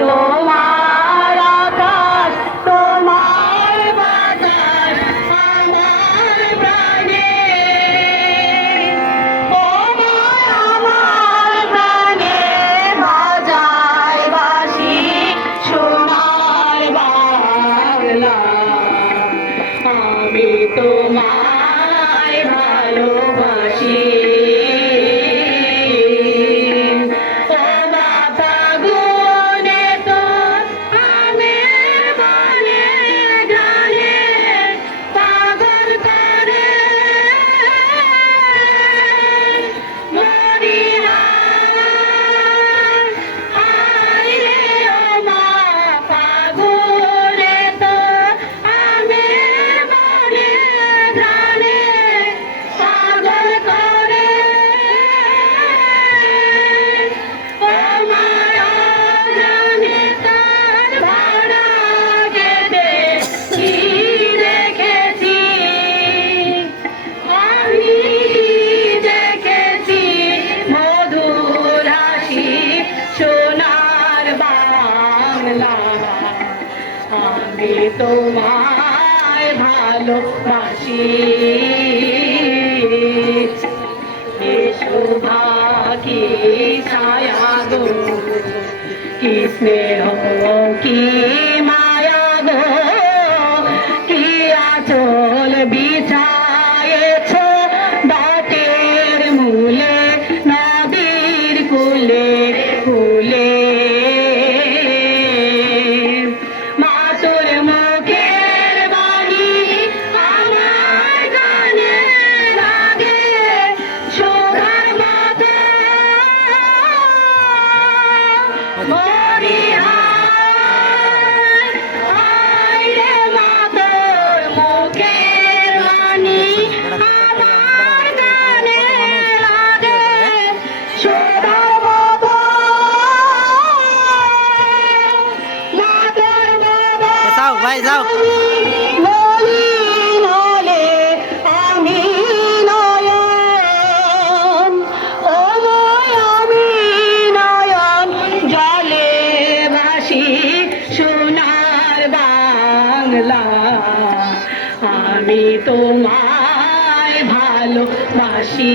তোমার আকাশ তোমার বাতাস আমার প্রাণে আমার প্রাণে বাজায় বাঁশি সোনার বাংলা আমি তোমায় ভালোবাসি আমি তোমায় ভালোবাসি শোভা কি ছায়া গো কি স্নেহ কি মায়া গো কি আঁচল বিছায়েছ বাটের মূলে নদীর কূলে কূলে ভাই যাও সোনার বাংলা আমি তোমায় ভালোবাসি।